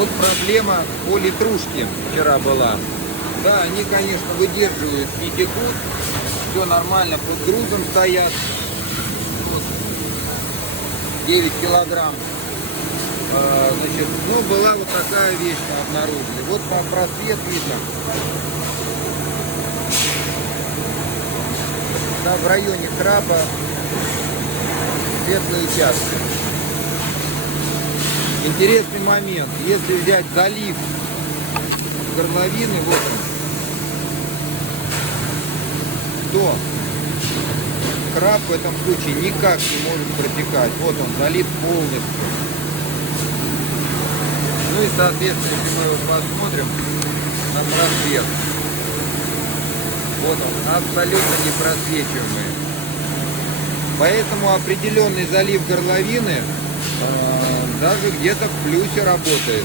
Вот проблема политрушки вчера была. Да, они, конечно, выдерживают, не текут, все нормально, под грузом стоят. Вот, 9 килограмм. Значит, ну, была вот такая вещь, мы обнаружили. Вот по просвет видно. Да, в районе крапа светлые участки. Интересный момент. Если взять залив горловины, вот он, то краб в этом случае никак не может протекать. Вот он, залив полностью. Ну и соответственно, если мы его посмотрим на просвет, вот он, абсолютно непросвечиваемый. Поэтому определенный залив горловины даже где-то в плюсе работает.